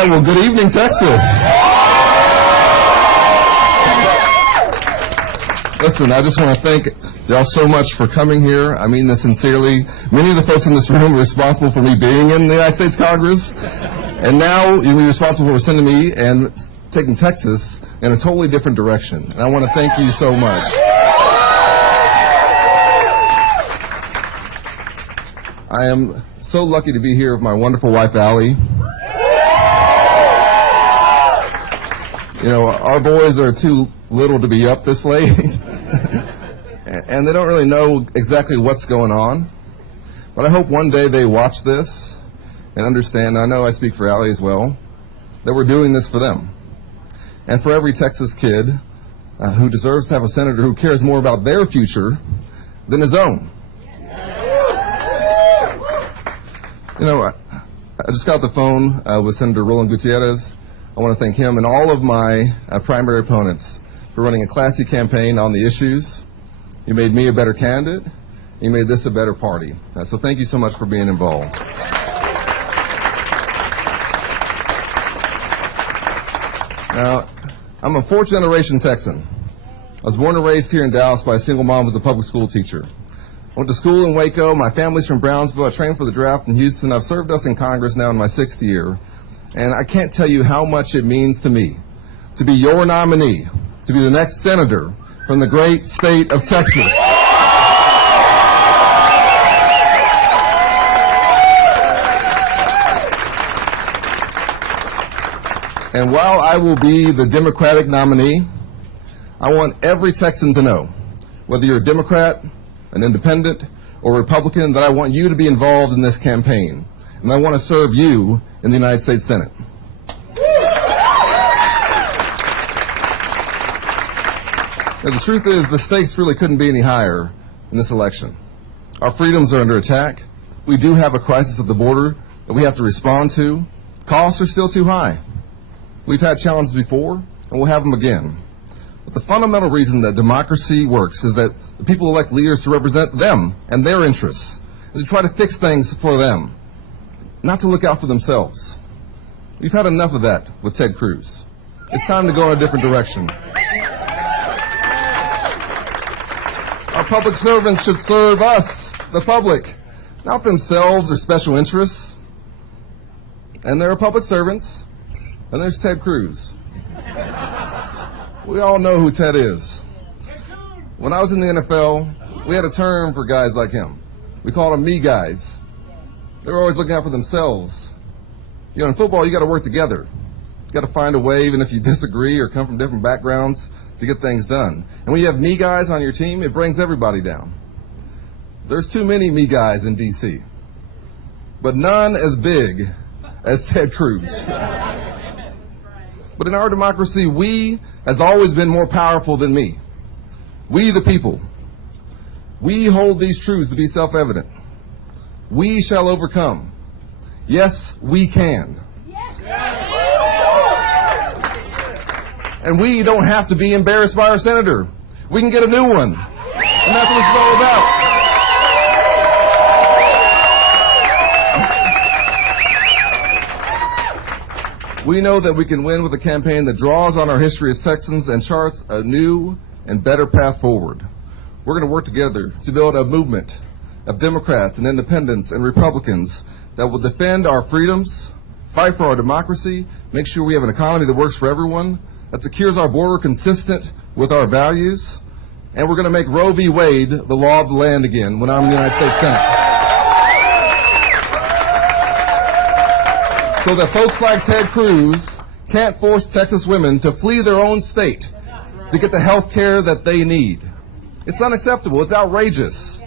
right, well, good evening, Texas. Listen, I just want to thank y'all so much for coming here. I mean this sincerely. Many of the folks in this room are responsible for me being in the United States Congress, and now you're responsible for sending me and taking Texas in a totally different direction. And I want to thank you so much. I am so lucky to be here with my wonderful wife, Allie. You know, our boys are too little to be up this late, and they don't really know exactly what's going on. But I hope one day they watch this and understand, I know I speak for Allie as well, that we're doing this for them. And for every Texas kid who deserves to have a senator who cares more about their future than his own. You know, I just got the phone with Senator Roland Gutierrez. I want to thank him and all of my primary opponents for running a classy campaign on the issues. You made me a better candidate. You made this a better party. So thank you so much for being involved. Now, I'm a fourth-generation Texan. I was born and raised here in Dallas by a single mom who was a public school teacher. I went to school in Waco. My family's from Brownsville. I trained for the draft in Houston. I've served us in Congress now in my 6th year. And I can't tell you how much it means to me to be your nominee, to be the next senator from the great state of Texas. And while I will be the Democratic nominee, I want every Texan to know, whether you're a Democrat, an independent, or Republican, that I want you to be involved in this campaign. And I want to serve you in the United States Senate. Now, the truth is, the stakes really couldn't be any higher in this election. Our freedoms are under attack. We do have a crisis at the border that we have to respond to. Costs are still too high. We've had challenges before, and we'll have them again. But the fundamental reason that democracy works is that the people elect leaders to represent them and their interests, and to try to fix things for them, not to look out for themselves. We've had enough of that with Ted Cruz. It's time to go in a different direction. Our public servants should serve us, the public, not themselves or special interests. And there are public servants, and there's Ted Cruz. We all know who Ted is. When I was in the NFL, we had a term for guys like him. We called them me guys. They were always looking out for themselves. You know, in football, you got to work together. You got to find a way, even if you disagree or come from different backgrounds, to get things done. And when you have me guys on your team, it brings everybody down. There's too many me guys in D.C., but none as big as Ted Cruz. But in our democracy, we has always been more powerful than me. We, the people, we hold these truths to be self-evident. We shall overcome. Yes, we can. And we don't have to be embarrassed by our senator. We can get a new one. And that's what it's all about. We know that we can win with a campaign that draws on our history as Texans and charts a new and better path forward. We're going to work together to build a movement of Democrats and independents and Republicans that will defend our freedoms, fight for our democracy, make sure we have an economy that works for everyone, that secures our border consistent with our values, and we're going to make Roe v. Wade the law of the land again when I'm in the United States Senate. So that folks like Ted Cruz can't force Texas women to flee their own state to get the health care that they need. It's unacceptable. It's outrageous.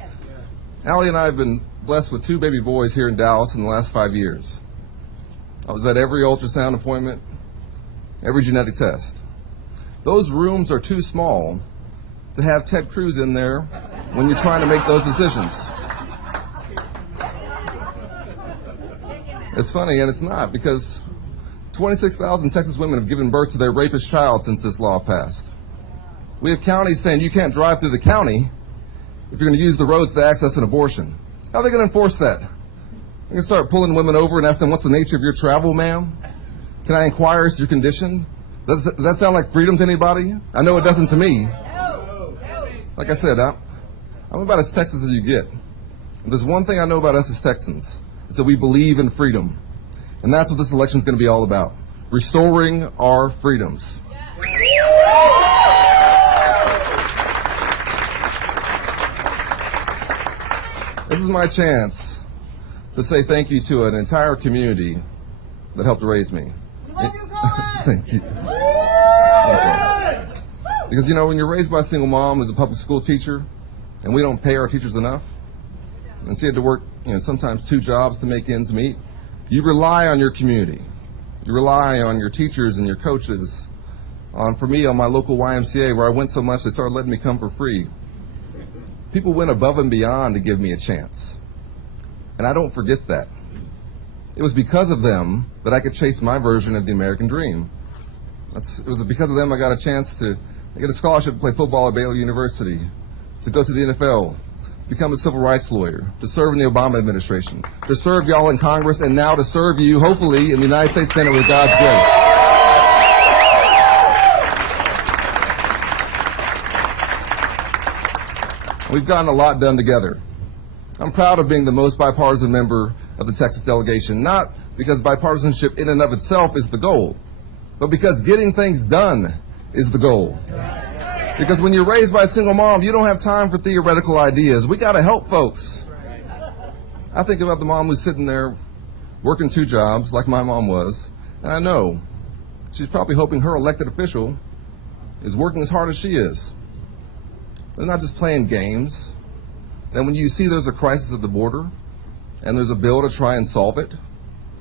Allie and I have been blessed with 2 baby boys here in Dallas in the last 5 years. I was at every ultrasound appointment, every genetic test. Those rooms are too small to have Ted Cruz in there when you're trying to make those decisions. It's funny, and it's not, because 26,000 Texas women have given birth to their rapist child since this law passed. We have counties saying you can't drive through the county if you're going to use the roads to access an abortion. How are they going to enforce that? They're going to start pulling women over and ask them, what's the nature of your travel, ma'am? Can I inquire as to your condition? Does that sound like freedom to anybody? I know it doesn't to me. Like I said, I'm about as Texas as you get. If there's one thing I know about us as Texans, it's that we believe in freedom. And that's what this election is going to be all about. Restoring our freedoms. This is my chance to say thank you to an entire community that helped raise me. Love you, Colin! Thank you. Because, you know, when you're raised by a single mom who's a public school teacher, and we don't pay our teachers enough, and she had to work, sometimes 2 jobs to make ends meet, you rely on your community. You rely on your teachers and your coaches. For me, on my local YMCA, where I went so much, they started letting me come for free. People went above and beyond to give me a chance. And I don't forget that. It was because of them that I could chase my version of the American dream. It was because of them I got a chance to get a scholarship to play football at Baylor University, to go to the NFL, become a civil rights lawyer, to serve in the Obama administration, to serve y'all in Congress, and now to serve you, hopefully, in the United States Senate with God's grace. We've gotten a lot done together. I'm proud of being the most bipartisan member of the Texas delegation, not because bipartisanship in and of itself is the goal, but because getting things done is the goal. Because when you're raised by a single mom, you don't have time for theoretical ideas. We got to help folks. I think about the mom who's sitting there working 2 jobs like my mom was, and I know she's probably hoping her elected official is working as hard as she is. They're not just playing games. And when you see there's a crisis at the border and there's a bill to try and solve it,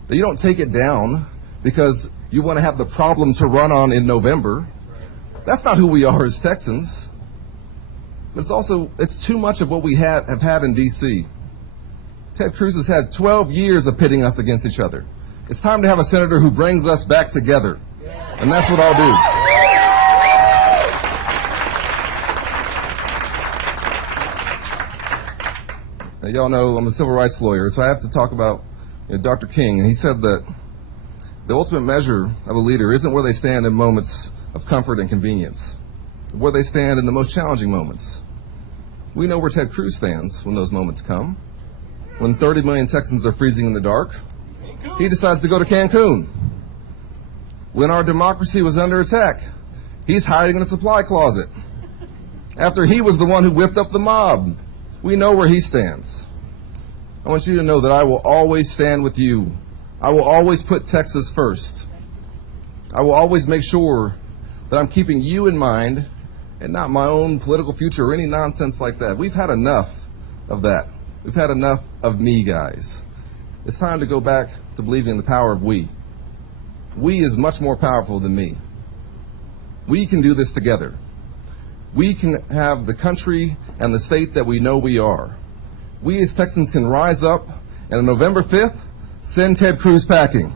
that you don't take it down because you want to have the problem to run on in November. That's not who we are as Texans. But it's too much of what we have had in D.C. Ted Cruz has had 12 years of pitting us against each other. It's time to have a senator who brings us back together. And that's what I'll do. Now, y'all know I'm a civil rights lawyer, so I have to talk about Dr. King. And he said that the ultimate measure of a leader isn't where they stand in moments of comfort and convenience, but where they stand in the most challenging moments. We know where Ted Cruz stands when those moments come. When 30 million Texans are freezing in the dark, he decides to go to Cancun. When our democracy was under attack, he's hiding in a supply closet. After he was the one who whipped up the mob, we know where he stands. I want you to know that I will always stand with you. I will always put Texas first. I will always make sure that I'm keeping you in mind and not my own political future or any nonsense like that. We've had enough of that. We've had enough of me, guys. It's time to go back to believing in the power of we. We is much more powerful than me. We can do this together. We can have the country and the state that we know we are. We as Texans can rise up and on November 5th, send Ted Cruz packing.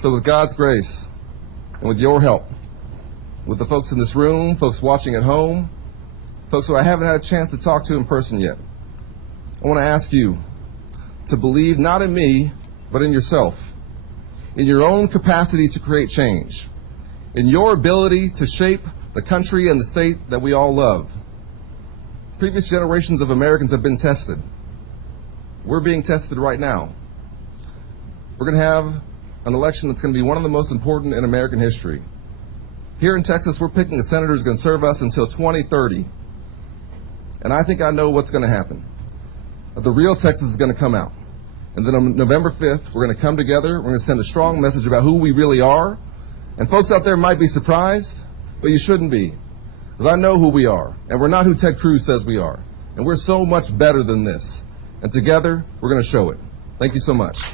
So with God's grace and with your help, with the folks in this room, folks watching at home, folks who I haven't had a chance to talk to in person yet, I want to ask you to believe not in me, but in yourself, in your own capacity to create change, in your ability to shape the country and the state that we all love. Previous generations of Americans have been tested. We're being tested right now. We're going to have an election that's going to be one of the most important in American history. Here in Texas, we're picking a senator who's going to serve us until 2030. And I think I know what's going to happen. The real Texas is going to come out. And then on November 5th, we're going to come together. We're going to send a strong message about who we really are. And folks out there might be surprised, but you shouldn't be. Because I know who we are. And we're not who Ted Cruz says we are. And we're so much better than this. And together, we're going to show it. Thank you so much.